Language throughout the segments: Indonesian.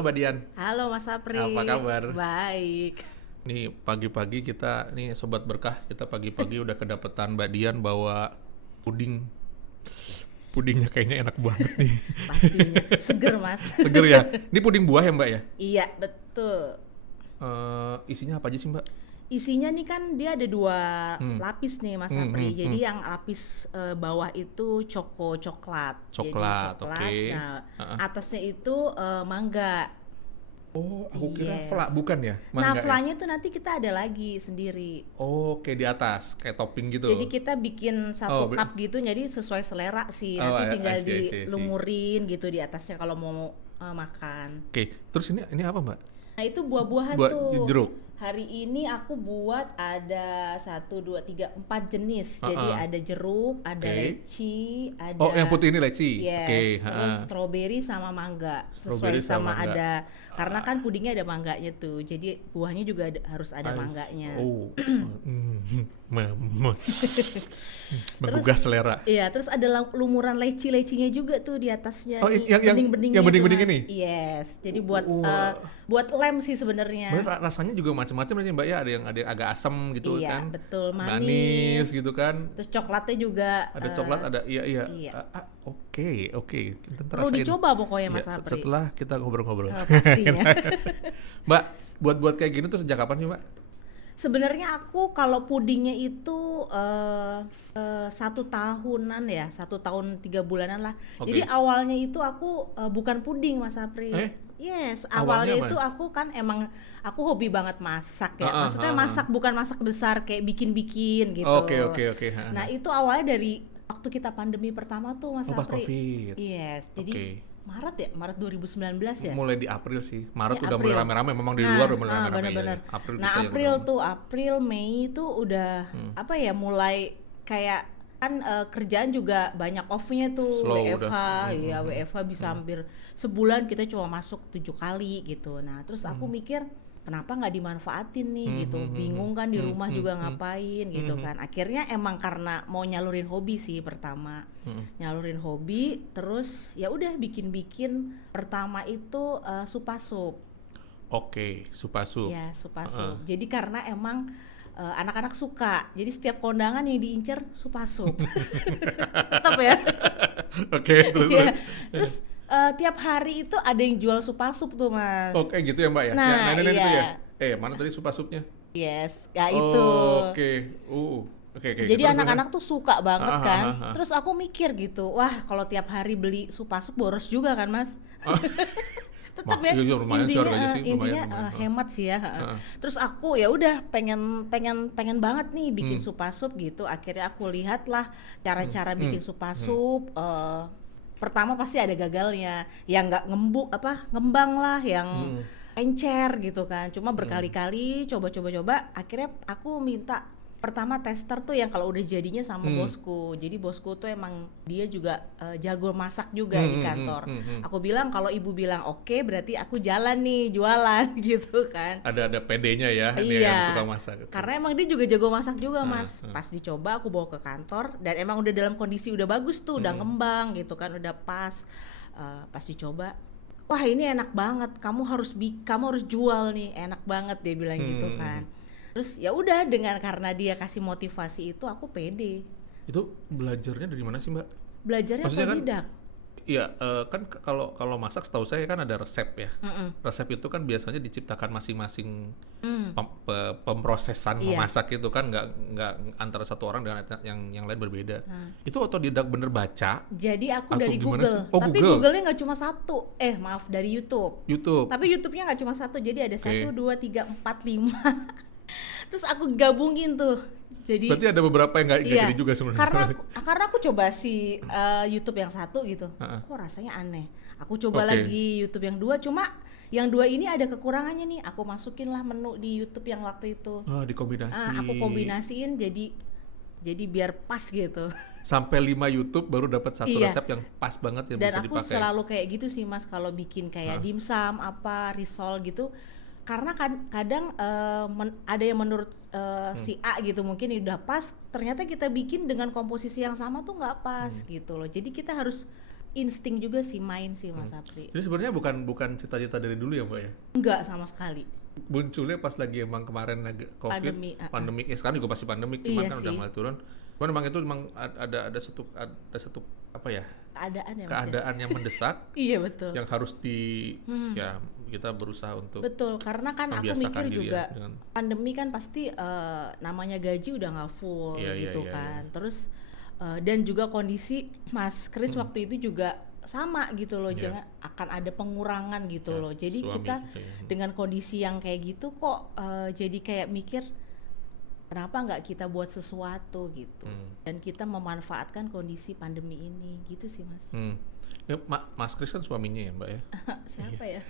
Halo Mbak Dian, Halo Mas apa Apri, kabar? baik. Nih pagi-pagi kita, nih Sobat Berkah, kita pagi-pagi udah kedapetan Mbak Dian bawa puding. Pudingnya kayaknya enak banget nih. Pastinya seger Mas. Seger ya? Ini puding buah ya Mbak ya? Iya betul. Isinya apa aja sih Mbak? Isinya nih kan dia ada dua Hmm, lapis nih Mas hmm, hmm, Apri. hmm. Jadi yang lapis bawah itu coklat. Jadi Coklat, oke. coklat. Nah Heeh. atasnya itu mangga. Oh, aku kira Yes. fla, bukan ya? Nah Mangga ya? flanya tuh nanti kita ada lagi sendiri. Oke, di atas, kayak topping gitu. Jadi kita bikin Oh, satu cup gitu, jadi sesuai selera sih. oh, Nanti I tinggal see, I see, I see. dilumurin gitu di atasnya kalau mau makan. Oke, terus ini apa Mbak? Nah itu buah-buahan Buat tuh. jeruk. Hari ini aku buat ada 1, 2, 3, 4 jenis. Jadi Heeh. ada jeruk, ada Oke. leci, ada Oh, yang putih ini leci. yes, Oke, terus heeh. strawberry sama mangga. Strawberry Sesuai sama sama mangga. ada karena kan pudingnya ada mangganya tuh. Jadi buahnya juga harus ada mangganya. Oh, menggugah selera. Iya, terus ada lumuran leci-lecinya juga tuh di atasnya Oh, nih, yang bening-beningnya yang itu, bening-bening Mas. ini? Yes, jadi buat Wah. buat lem sih sebenarnya. Bener, rasanya juga macam-macam sih Mbak ya. Ada yang agak asam gitu Iya, kan. betul, Manis manis. gitu kan. Terus coklatnya juga Ada coklat, ada iya iya. iya. Oke. Kita Perlu rasain. dicoba pokoknya Ya, Mas Apri. setelah kita ngobrol-ngobrol. Pastinya. Mbak, buat kayak gini tuh sejak kapan sih Mbak? Sebenarnya aku kalau pudingnya itu 1 tahunan ya, 1 tahun 3 bulanan lah. Oke. Jadi awalnya itu aku bukan puding Mas Apri. Eh? Yes, Awalnya awalnya apa? itu aku kan emang aku hobi banget masak ya. Ah, ah, Maksudnya ah, ah. masak bukan masak besar kayak bikin-bikin gitu. Oke. Ha, Nah ha. itu awalnya dari waktu kita pandemi pertama tuh Mas Oh, pas Apri. Covid. Yes, jadi Oke. Maret 2019 ya. Mulai di April sih. Maret Ya, udah mulai April. rame-rame, memang di luar udah mulai rame-rame ya. bener-bener. April Nah, kita yang April udah- tuh, April, Mei itu udah apa ya, mulai kayak kan kerjaan juga banyak off-nya tuh, Slow WFH, udah. ya WFH bisa hampir sebulan kita cuma masuk 7 kali gitu. Nah, terus aku mikir kenapa nggak dimanfaatin nih gitu, bingung kan di rumah juga ngapain gitu kan. Akhirnya emang karena mau nyalurin hobi sih pertama, nyalurin hobi, terus ya udah bikin-bikin. Pertama itu supasup. Oke, supasup. Ya, supasup. Jadi karena emang anak-anak suka. Jadi setiap kondangan yang diincer supasup. Tetap ya. Oke, terus. Iya. Terus tiap hari itu ada yang jual supasup tuh, Mas. Oke, gitu ya Mbak ya? Nah, Yang nenek itu iya. ya? Mana tadi supasupnya? Yes, ya itu. Oke. Oke. Jadi Terus, anak-anak tuh suka banget Ah, ah, kan. ah, ah. Terus aku mikir gitu, wah kalau tiap hari beli supasup boros juga kan, Mas. Tetap ya, Iya, lumayan sih harganya sih, intinya lumayan. hemat sih ya. Terus aku ya udah pengen banget nih bikin supasup gitu. Akhirnya aku lihat lah cara-cara bikin supasup. Pertama pasti ada gagalnya, yang nggak ngembang lah, yang encer gitu kan. Cuma berkali-kali coba, akhirnya aku minta pertama tester tuh yang kalau udah jadinya sama bosku. Jadi bosku tuh emang dia juga jago masak juga di kantor. Aku bilang kalau ibu bilang oke, berarti aku jalan nih jualan gitu kan. Ada PD-nya ya, dia Iya. yang tukang masak. Karena emang dia juga jago masak juga, Mas. Pas dicoba aku bawa ke kantor dan emang udah dalam kondisi udah bagus tuh, udah ngembang gitu kan, udah pas. Pas dicoba, wah ini enak banget. Kamu harus jual nih, enak banget dia bilang gitu kan. Terus ya udah karena dia kasih motivasi itu aku pede. Itu belajarnya dari mana sih Mbak? Belajarnya Maksudnya kan, otodidak. iya, kan kalau masak setahu saya kan ada resep ya. Resep itu kan biasanya diciptakan masing-masing pemrosesan Iya. memasak itu kan nggak antara satu orang dengan yang lain berbeda. Itu otodidak bener baca Jadi aku atau dari gimana Google, sih? Oh, tapi Google. Google-nya nggak cuma satu. Maaf, dari YouTube. YouTube. Tapi YouTube-nya nggak cuma satu, jadi ada Oke. 1, 2, 3, 4, 5. Terus aku gabungin tuh. Jadi Berarti ada beberapa yang nggak iya, jadi juga sebenarnya. karena aku coba si YouTube yang satu gitu, kok rasanya aneh. Aku coba Oke. lagi YouTube yang dua, cuma yang dua ini ada kekurangannya nih. Aku masukin lah menu di YouTube yang waktu itu. Dikombinasi. Aku kombinasiin jadi biar pas gitu. Sampai 5 YouTube baru dapat satu Iya. resep yang pas banget yang Dan bisa aku dipakai. selalu kayak gitu sih Mas, kalau bikin kayak dimsum risol gitu. Karena kadang ada yang menurut si A gitu mungkin udah pas, ternyata kita bikin dengan komposisi yang sama tuh nggak pas gitu loh. Jadi kita harus insting juga sih main sih Mas Apri. Jadi sebenarnya bukan cita-cita dari dulu ya Mbak ya? Enggak sama sekali. Munculnya pas lagi emang kemarin lagi COVID, pandemik, sekarang juga pasti pandemik, cuman Iya kan sih. udah mulai turun. Cuman memang itu memang ada satu apa ya? Keadaan ya Mas. Keadaan yang mendesak Iya betul. yang harus ya kita berusaha untuk Betul, karena kan aku membiasakan mikir diri juga ya dengan pandemi kan pasti namanya gaji udah nggak full Iya, gitu iya, kan. Terus dan juga kondisi Mas Kris waktu itu juga sama gitu loh, Iya. jangan akan ada pengurangan gitu Ya, loh. Jadi suami kita juga ya. dengan kondisi yang kayak gitu kok jadi kayak mikir kenapa nggak kita buat sesuatu gitu. Dan kita memanfaatkan kondisi pandemi ini gitu sih Mas. Ya, Mas Kris kan suaminya ya Mbak ya. Siapa ya?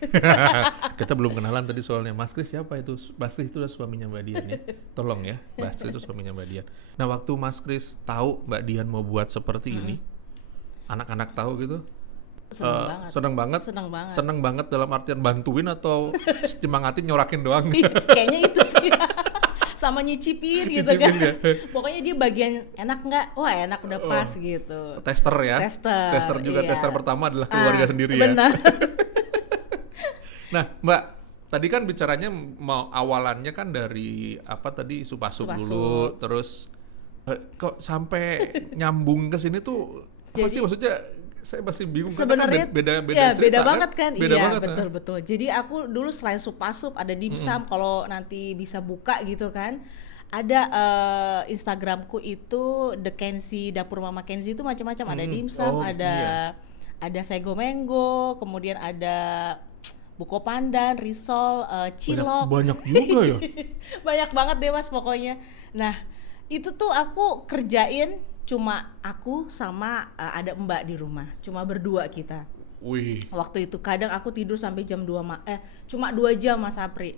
Kita belum kenalan tadi soalnya. Mas Kris siapa itu? Mas Kris itu adalah suaminya Mbak Dian ya. Tolong ya, Mas Kris itu suaminya Mbak Dian. Nah waktu Mas Kris tahu Mbak Dian mau buat seperti ini, anak-anak tahu gitu, seneng banget. Seneng banget dalam artian bantuin atau semangatin nyorakin doang. Kayaknya itu sih. Sama nyicipin gitu kan. Nyicipin ya. Pokoknya dia bagian enak nggak? Wah enak udah pas gitu. Tester ya. Tester juga. Iya. Tester pertama adalah keluarga sendiri ya. Benar. Nah Mbak, tadi kan bicaranya mau awalannya kan dari apa tadi Supasup dulu, terus kok sampai nyambung ke sini tuh apa sih maksudnya? Saya masih bingung Sebenarnya kan beda cerita, banget kan. Beda Iya banget, betul. Jadi aku dulu selain Supasup ada dimsum, kalau nanti bisa buka gitu kan. Ada Instagramku itu The Kenzi, Dapur Mama Kenzi itu macam-macam, ada dimsum, ada sego mango, kemudian ada buko pandan, risol, cilok. Banyak juga ya. Banyak banget deh Mas pokoknya. Nah, itu tuh aku kerjain cuma aku sama ada Mbak di rumah, cuma berdua kita. Wih. Waktu itu kadang aku tidur sampai jam 2 cuma 2 jam Mas Apri.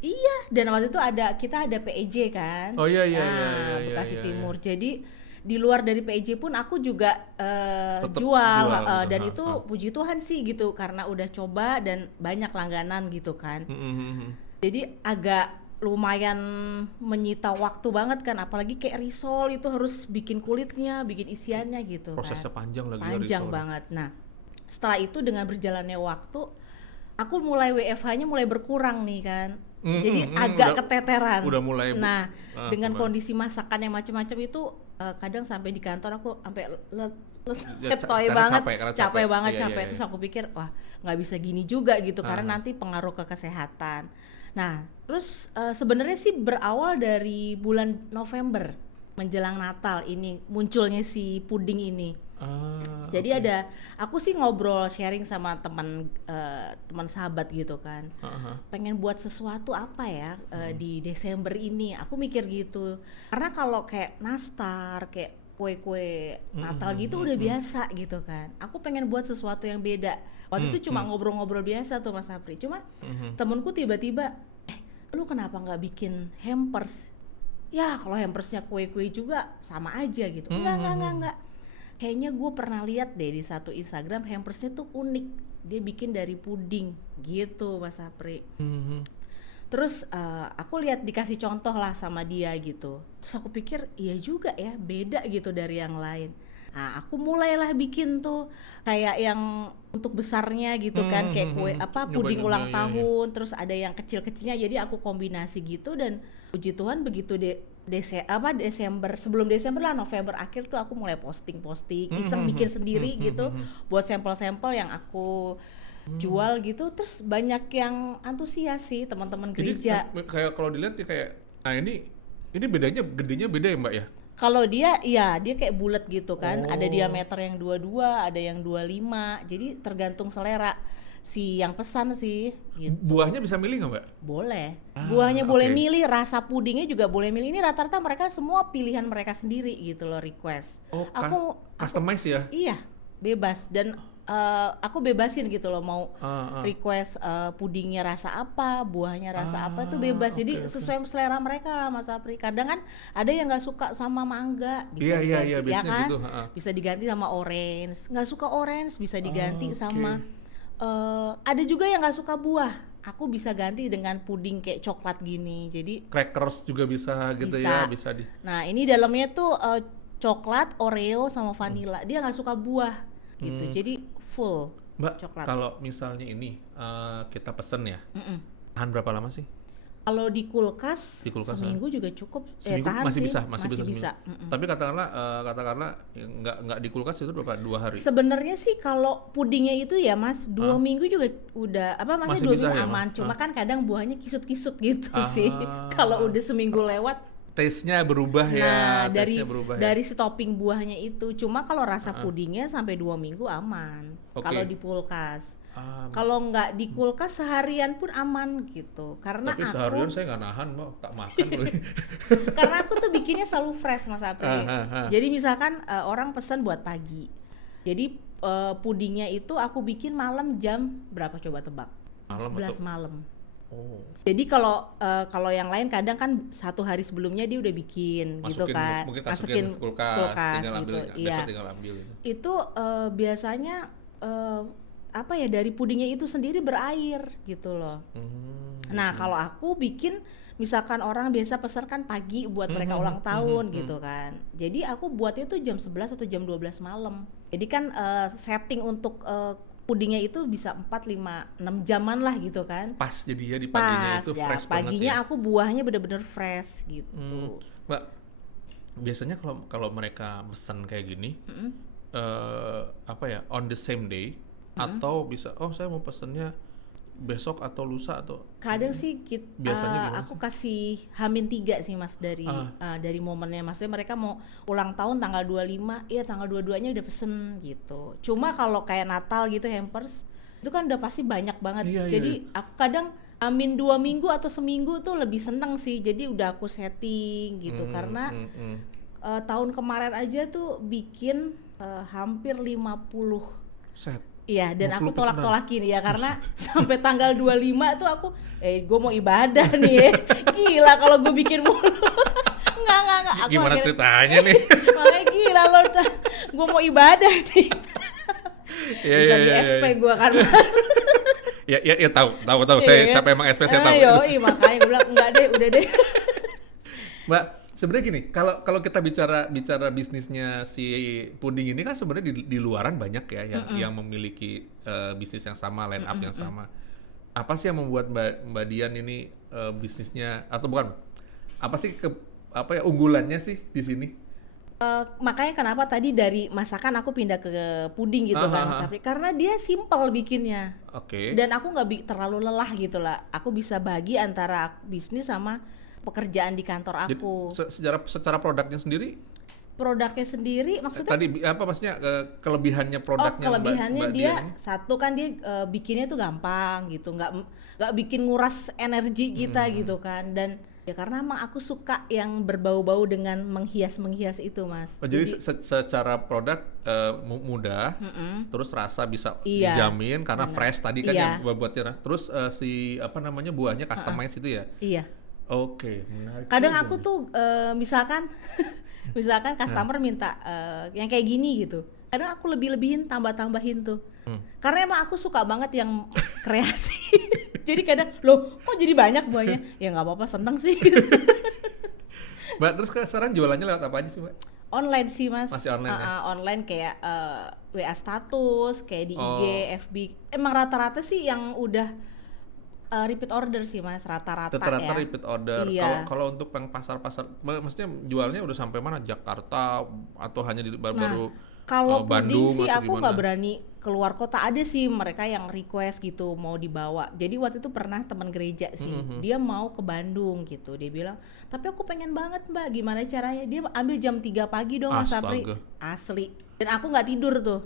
Iya, dan waktu itu kita ada PEJ kan. Oh iya. Bekasi iya. Timur. Jadi di luar dari PEJ pun aku juga Tetep jual gitu. dan itu puji Tuhan sih gitu karena udah coba dan banyak langganan gitu kan. Jadi agak lumayan menyita waktu banget kan, apalagi kayak risol itu harus bikin kulitnya, bikin isiannya gitu. Prosesnya kan. panjang lagi Panjang risol. banget. Nah, setelah itu dengan berjalannya waktu, aku mulai WFH-nya mulai berkurang nih kan. Jadi agak keteteran. Udah mulai. Nah, dengan kondisi masakan yang macam-macam itu kadang sampai di kantor aku sampai ketoy banget, capek banget. Terus aku pikir wah nggak bisa gini juga gitu karena nanti pengaruh ke kesehatan. Nah, terus sebenarnya sih berawal dari bulan November menjelang Natal ini munculnya si puding ini. Jadi aku sih ngobrol sharing sama teman sahabat gitu kan. Pengen buat sesuatu apa ya di Desember ini. Aku mikir gitu. Karena kalau kayak nastar, kayak kue-kue Natal gitu udah biasa gitu kan. Aku pengen buat sesuatu yang beda. Waktu itu cuma ngobrol-ngobrol biasa tuh Mas Apri. Cuma temenku tiba-tiba, lu kenapa nggak bikin hampers? Ya kalau hampersnya kue-kue juga sama aja gitu. Enggak. Kayaknya gue pernah lihat deh di satu Instagram hampersnya tuh unik. Dia bikin dari puding gitu Mas Apri. Terus aku lihat dikasih contoh lah sama dia gitu. Terus aku pikir iya juga ya, beda gitu dari yang lain. Nah, aku mulailah bikin tuh kayak yang untuk besarnya gitu kan, kayak kue puding ulang tahun, terus ada yang kecil-kecilnya. Jadi aku kombinasi gitu dan puji Tuhan begitu Desember, sebelum Desember lah, November akhir tuh aku mulai posting, iseng bikin sendiri gitu, buat sampel-sampel yang aku jual gitu, terus banyak yang antusias sih teman-teman gereja. Jadi kayak kalau dilihat ya kayak, nah ini bedanya gedenya beda ya Mbak ya? Kalau dia kayak bulat gitu kan, ada diameter yang 22, ada yang 25, jadi tergantung selera si yang pesan sih gitu. Buahnya bisa milih nggak Mbak? Boleh, buahnya boleh milih, rasa pudingnya juga boleh milih. Ini rata-rata mereka semua pilihan mereka sendiri gitu loh, request. Aku customize ya? Iya, bebas. Dan aku bebasin gitu loh, mau request pudingnya rasa apa, buahnya rasa apa, itu bebas. Jadi sesuai selera mereka lah Mas Apri. Kadang kan ada yang nggak suka sama mangga, bisa diganti ya kan, gitu, bisa diganti sama orange. Nggak suka orange bisa diganti sama ada juga yang nggak suka buah. Aku bisa ganti dengan puding kayak coklat gini. Jadi crackers juga bisa gitu ya, bisa di. Nah ini dalamnya tuh coklat, Oreo sama vanilla. Dia nggak suka buah. gitu. Jadi full Mbak, coklat. kalau misalnya ini kita pesen ya, Mm-mm. tahan berapa lama sih? Kalau di kulkas, Di kulkas, seminggu juga cukup. Seminggu Tahan masih sih, bisa, masih bisa seminggu. Mm-mm. Tapi katakanlah nggak di kulkas itu berapa? 2 hari. Sebenarnya sih kalau pudingnya itu ya Mas, 2 minggu juga udah maksudnya Masih 2 bisa minggu ya, aman. Mas? Cuma kan kadang buahnya kisut-kisut gitu Ah. sih. Kalau udah seminggu lewat, Taste-nya berubah ya, nah dari taste-nya berubah ya. dari si topping buahnya itu. Cuma kalau rasa pudingnya sampai 2 minggu aman. Oke. Kalau di kulkas. Ah, Kalau nggak di kulkas seharian pun aman gitu. Karena tapi aku seharian saya nggak nahan, Mbak, tak makan. karena aku tuh bikinnya selalu fresh Mas Apri. Jadi misalkan orang pesan buat pagi. Jadi pudingnya itu aku bikin malam jam berapa coba tebak? Malam 11 atau- malam. Oh. Jadi kalau yang lain kadang kan 1 hari sebelumnya dia udah bikin gitu kan. Mungkin masukin kulkas, tinggal ambil, gitu. besok Iya. tinggal ambil gitu. Itu biasanya apa ya, dari pudingnya itu sendiri berair gitu loh. Nah, kalau aku bikin misalkan orang biasa pesan kan pagi buat mereka ulang tahun gitu kan. Jadi aku buatnya tuh jam 11 atau jam 12 malam. Jadi kan setting untuk pudingnya itu bisa 4, 5, 6 jaman lah gitu kan. Pas jadinya di paginya Pas itu ya, fresh paginya banget ya. aku buahnya bener-bener fresh gitu. Mbak, biasanya kalau mereka pesan kayak gini, apa ya, on the same day, atau bisa, saya mau pesennya besok atau lusa atau Kadang sih biasanya gimana aku kasih H-3 sih Mas dari momennya. Maksudnya mereka mau ulang tahun tanggal 25, iya tanggal 22-nya udah pesen gitu. Cuma kalau kayak Natal gitu hampers, itu kan udah pasti banyak banget. Iya, Jadi aku kadang amin 2 minggu atau seminggu tuh lebih seneng sih. Jadi udah aku setting gitu karena tahun kemarin aja tuh bikin hampir 50 set. iya, dan 50 aku pesanan. tolak-tolakin ya karena sampai tanggal 25 tuh aku gue mau ibadah nih ya. Gila kalau gue bikin mulu. Enggak. Aku Gimana akhirnya- ceritanya nih? Makanya gila lo, gue mau ibadah nih. Iya, Bisa iya, di iya, SP iya. gue kan Mas. Ya tahu. Iya, Saya kan? siapa emang SP saya tahu. Makanya gue bilang enggak deh, udah deh. Mbak, sebenarnya gini, kalau kita bicara bisnisnya si puding ini kan sebenarnya di luaran banyak ya yang memiliki bisnis yang sama, line up yang sama. Apa sih yang membuat Mbak Dian ini bisnisnya, atau bukan? Apa sih unggulannya sih di sini? Makanya kenapa tadi dari masakan aku pindah ke puding gitu kan Mas Afri, karena dia simple bikinnya. Oke. Dan aku nggak terlalu lelah gitu lah. Aku bisa bagi antara bisnis sama pekerjaan di kantor Jadi aku. secara produknya sendiri, Produknya sendiri maksudnya tadi apa maksudnya kelebihannya produknya kelebihannya Mbak dia Dian ini? satu kan dia bikinnya tuh gampang gitu, nggak bikin nguras energi kita gitu kan. Dan ya karena emang aku suka yang berbau-bau dengan menghias itu Mas. Oh, jadi secara produk mudah, terus rasa bisa Iya, dijamin karena fresh tadi kan Iya. yang buatnya. Terus buahnya customize itu ya. Iya. Oke, menarik. Kadang juga aku nih. tuh misalkan customer minta yang kayak gini gitu. Kadang aku lebih-lebihin, tambah-tambahin tuh. Karena emang aku suka banget yang kreasi. Jadi kadang, loh kok jadi banyak buahnya? Ya nggak apa-apa, seneng sih. Mbak, terus sekarang jualannya lewat apa aja sih, Mbak? Online sih Mas. Masih online ya? Online kayak WA status, kayak di IG, FB. Emang rata-rata sih yang udah repeat order sih Mas, rata-rata Rata-rata ya. repeat order. Iya. Kalau untuk yang pasar-pasar, maksudnya jualnya udah sampai mana? Jakarta atau hanya di baru Kalau Bandung puding sih atau aku gimana? nggak berani keluar kota. Ada sih mereka yang request gitu mau dibawa. Jadi waktu itu pernah teman gereja sih, dia mau ke Bandung gitu. Dia bilang, tapi aku pengen banget Mbak, gimana caranya? Dia ambil jam 3 pagi dong Mas Sapri. Astaga. Asli. Dan aku nggak tidur tuh.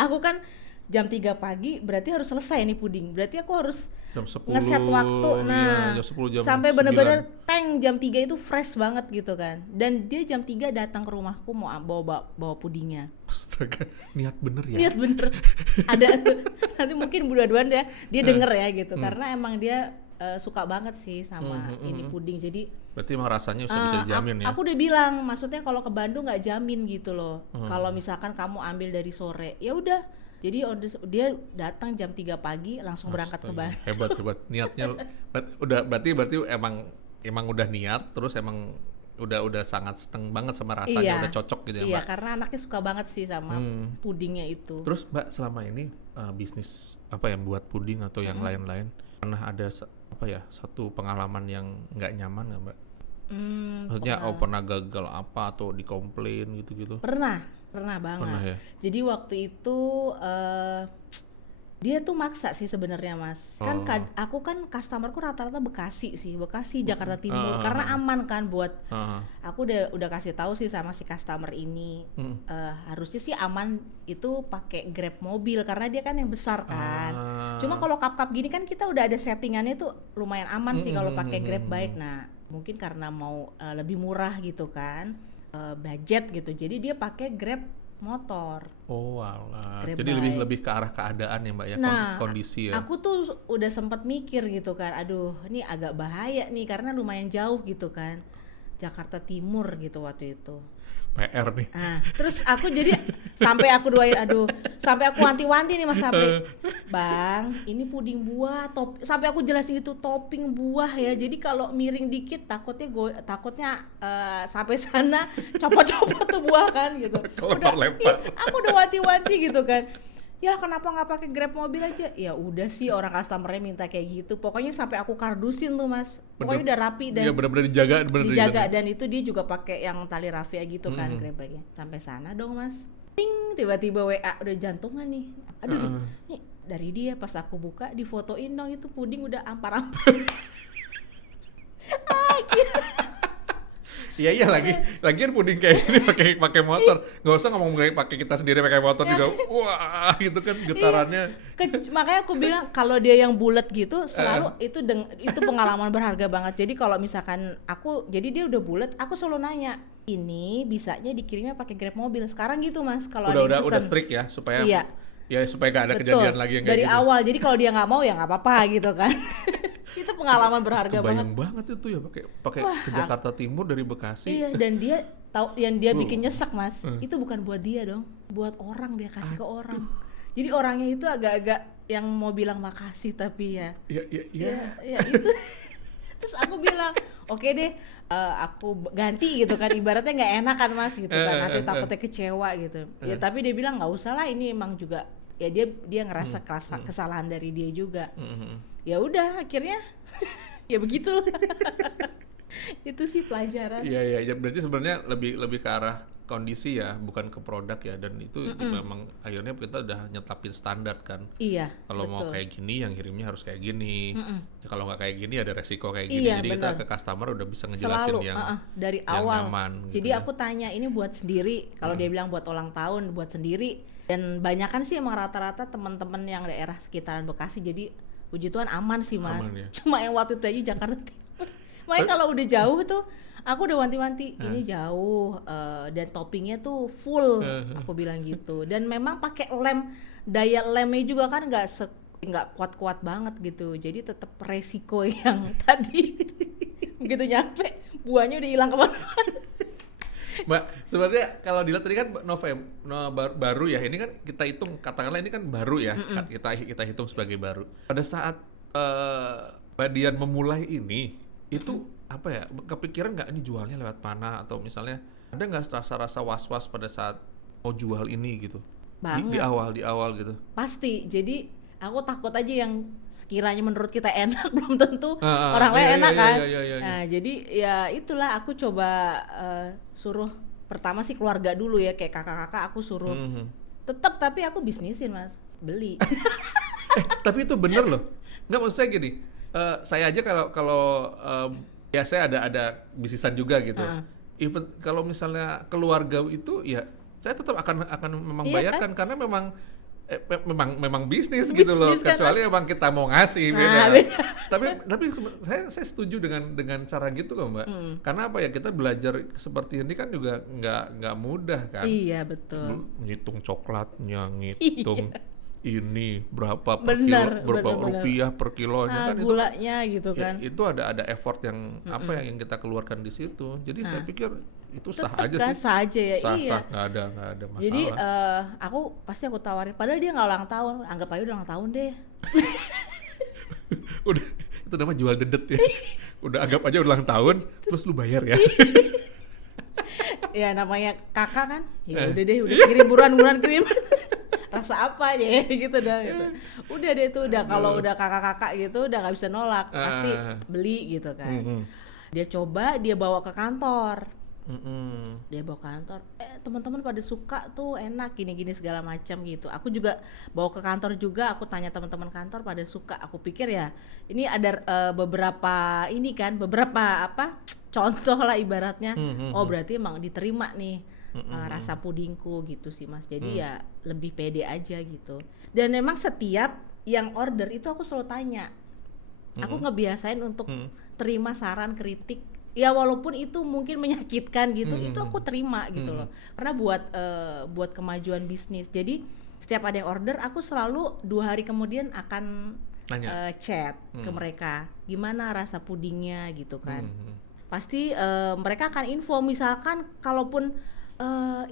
Aku kan jam 3 pagi berarti harus selesai nih puding. Berarti aku harus jam 10, ngeset waktu. Nah, iya, jam 10, jam sampai 9. bener-bener tank jam 3 itu fresh banget gitu kan. Dan dia jam 3 datang ke rumahku mau bawa pudingnya. Astaga, niat bener ya. Niat bener. Ada nanti mungkin dua-duaan dia denger ya gitu. Karena emang dia suka banget sih sama ini puding. Jadi Berarti emang rasanya bisa dijamin ya. aku udah bilang, maksudnya kalau ke Bandung nggak jamin gitu loh. Kalau misalkan kamu ambil dari sore, ya udah. Jadi dia datang jam 3 pagi langsung berangkat ke Bandung. Hebat. Niatnya berarti emang udah niat, terus emang udah sangat seneng banget sama rasanya, udah cocok gitu ya Iya, Mbak. karena anaknya suka banget sih sama pudingnya itu. Terus Mbak selama ini bisnis apa ya, buat puding atau yang lain-lain, pernah ada satu pengalaman yang nggak nyaman nggak Mbak? Maksudnya pernah gagal apa atau dikomplain gitu-gitu? Pernah banget. Pernah ya? Jadi waktu itu dia tuh maksa sih sebenarnya Mas. Kan aku kan customerku rata-rata Bekasi Jakarta Timur, karena aman kan buat aku udah kasih tahu sih sama si customer ini harusnya sih aman itu pakai Grab mobil karena dia kan yang besar kan. Cuma kalau cup-cup gini kan kita udah ada settingannya tuh lumayan aman sih kalau pakai Grab bike. Nah mungkin karena mau lebih murah gitu kan, budget gitu, jadi dia pakai Grab motor. Oh alah, Grab jadi bike. lebih ke arah keadaan ya Mbak ya, Nah, kondisi ya. aku tuh udah sempat mikir gitu kan, aduh ini agak bahaya nih karena lumayan jauh gitu kan, Jakarta Timur gitu waktu itu. PR nih. Nah, terus aku jadi sampai aku doain, sampai aku wanti-wanti nih Mas Sabri, Bang, ini puding buah, sampai aku jelasin itu topping buah ya. Jadi kalau miring dikit takutnya sampai sana copot-copot tuh buah kan gitu. Lempar-lempar. Aku udah wanti-wanti gitu kan. Ya kenapa nggak pakai Grab mobil aja? Ya udah sih orang customernya minta kayak gitu. Pokoknya sampai aku kardusin tuh Mas. Pokoknya udah rapi dan Iya benar-benar dijaga, dan itu dia juga pakai yang tali rafia gitu kan Grab bike-nya. Sampai sana dong Mas. Ting, tiba-tiba WA udah jantungan nih. Aduh, nih dari dia pas aku buka difotoin dong itu puding udah ampar-ampar. Iya lagian puding kayak gini pakai motor, nggak usah ngomong pakai kita sendiri pakai motor juga, wah gitu kan getarannya. Makanya aku bilang kalau dia yang bulat gitu selalu itu pengalaman berharga banget. Jadi kalau misalkan jadi dia udah bulat, aku selalu nanya, ini bisanya dikirimnya pakai Grab mobil sekarang gitu Mas. Kalau ada yang Udah pesen. strict ya supaya supaya gak ada Betul. kejadian lagi yang kayak dari gitu. awal. Jadi kalau dia nggak mau ya nggak apa-apa gitu kan. Itu pengalaman berharga Kebayang banget. itu ya pakai ke Jakarta Timur dari Bekasi. Iya, dan dia tahu yang dia bikin nyesek Mas. Itu bukan buat dia dong, buat orang, dia kasih ke orang. Jadi orangnya itu agak-agak yang mau bilang makasih tapi ya. Iya. Ya itu. Terus aku bilang, oke deh, aku ganti gitu kan, ibaratnya nggak enak kan Mas gitu kan, nanti takutnya kecewa gitu. Ya tapi dia bilang nggak usah lah, ini emang juga ya dia ngerasa kesalahan dari dia juga. Ya udah akhirnya ya begitulah. Itu sih pelajaran. Iya, berarti sebenarnya lebih ke arah kondisi ya, bukan ke produk ya, dan itu memang akhirnya kita udah nyetapin standar kan. Iya. Kalau mau kayak gini yang kirimnya harus kayak gini. Ya, kalau nggak kayak gini ada resiko kayak gini. Iya, jadi bener. kita ke customer udah bisa ngejelasin Selalu, yang dari yang awal. nyaman. Jadi gitu ya. aku tanya ini buat sendiri. Kalau dia bilang buat ulang tahun, buat sendiri. Dan banyak kan sih emang rata-rata teman-teman yang daerah sekitaran Bekasi. Jadi puji Tuhan aman sih Mas. Aman, ya. Cuma yang waktu itu aja Jakarta Timur. Makanya kalau udah jauh tuh aku udah wanti-wanti, ini jauh dan toppingnya tuh full, aku bilang gitu. Dan memang pakai daya lemnya juga kan nggak kuat-kuat banget gitu. Jadi tetap resiko yang tadi begitu nyampe buahnya udah hilang kemana-mana. Mbak, sebenarnya kalau dilihat tadi kan baru ya, ini kan kita hitung, katakanlah ini kan baru ya, kita hitung sebagai baru. Pada saat Mbak Dian memulai ini, itu apa ya, kepikiran nggak ini jualnya lewat mana, atau misalnya ada nggak rasa-rasa was-was pada saat mau jual ini gitu? Di awal gitu. Pasti, jadi aku takut aja yang sekiranya menurut kita enak belum tentu orang lain enak kan. Iya. Nah jadi ya itulah aku coba suruh pertama sih keluarga dulu ya, kayak kakak-kakak aku suruh tetap, tapi aku bisnisin Mas, beli. Tapi itu bener loh, nggak, maksud saya gini, saya aja kalau ya saya ada bisnisan juga gitu. Even kalau misalnya keluarga itu ya saya tetap akan memang bayarkan kan? Karena memang bisnis gitu loh, kan, kecuali emang kita mau ngasih beda. Tapi saya setuju dengan cara gitu loh Mbak. Karena apa ya, kita belajar seperti ini kan juga nggak mudah kan. Iya betul. Ngitung coklatnya, ngitung ini berapa per Bener, kilo, berapa bener. rupiah per kilonya kan, gulanya gitu ya, kan. itu ada effort yang apa yang kita keluarkan di situ. Jadi saya pikir itu sah Tetep aja kan, sih. sah aja ya. Sah, iya. nggak ada masalah. Jadi pasti aku tawarin, padahal dia nggak ulang tahun, anggap aja udah ulang tahun deh. Udah, itu namanya jual dedet ya. Udah anggap aja ulang tahun, terus lu bayar ya. Ya namanya kakak kan, ya udah deh, udah kirim buruan kirim. Rasa apa ya gitu dah gitu. Udah deh tuh udah kalau udah kakak-kakak gitu udah nggak bisa nolak, pasti beli gitu kan. Dia coba, dia bawa ke kantor. Dia bawa ke kantor, teman-teman pada suka tuh, enak gini-gini segala macam gitu. Aku juga bawa ke kantor juga, aku tanya teman-teman kantor pada suka. Aku pikir ya ini ada beberapa ini kan, beberapa apa contoh lah ibaratnya. Oh berarti emang diterima nih rasa pudingku gitu sih Mas. Jadi ya lebih pede aja gitu. Dan memang setiap yang order itu aku selalu tanya. Aku ngebiasain untuk terima saran, kritik. Ya walaupun itu mungkin menyakitkan gitu, itu aku terima gitu loh. Karena buat kemajuan bisnis. Jadi setiap ada yang order, aku selalu 2 hari kemudian akan chat ke mereka, gimana rasa pudingnya gitu kan. Pasti mereka akan info, misalkan kalaupun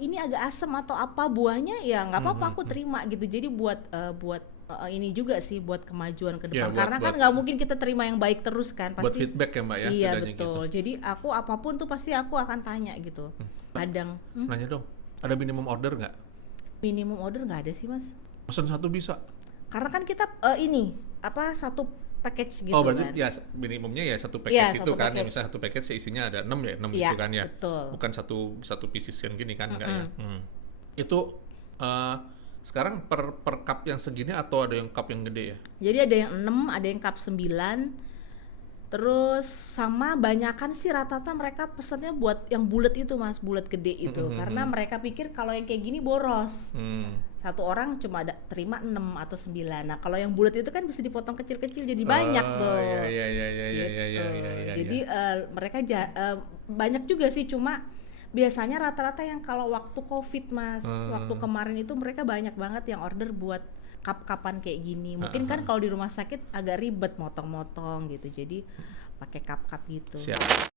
ini agak asam atau apa buahnya, ya nggak apa-apa aku terima gitu. Jadi buat ini juga sih buat kemajuan ke depan, karena kan nggak mungkin kita terima yang baik terus kan, pasti buat feedback ya Mbak ya. Iya betul gitu. Jadi aku apapun tuh pasti aku akan tanya gitu. Kadang nanya dong, ada minimum order nggak? Minimum order nggak ada sih Mas, pesan 1 bisa, karena kan kita ini apa satu package gitu. Oh berarti kan? ya minimumnya ya 1 package itu kan, package. Ya misalnya 1 package isinya ada 6 ya, 6 ya, itu kan ya, betul. Bukan satu pieces yang gini kan, enggak ya. Itu sekarang per cup yang segini atau ada yang cup yang gede ya? Jadi ada yang 6, ada yang cup 9. Terus sama banyakan sih rata-rata mereka pesannya buat yang bulat itu Mas, bulat gede itu. Karena mereka pikir kalau yang kayak gini boros. Satu orang cuma terima 6 atau 9. Nah kalau yang bulat itu kan bisa dipotong kecil-kecil jadi banyak tuh. Iya. Jadi mereka banyak juga sih, cuma biasanya rata-rata yang kalau waktu COVID Mas, waktu kemarin itu mereka banyak banget yang order buat cup-cupan kayak gini. Mungkin kan kalau di rumah sakit agak ribet motong-motong gitu, jadi pakai cup-cup gitu. Siap.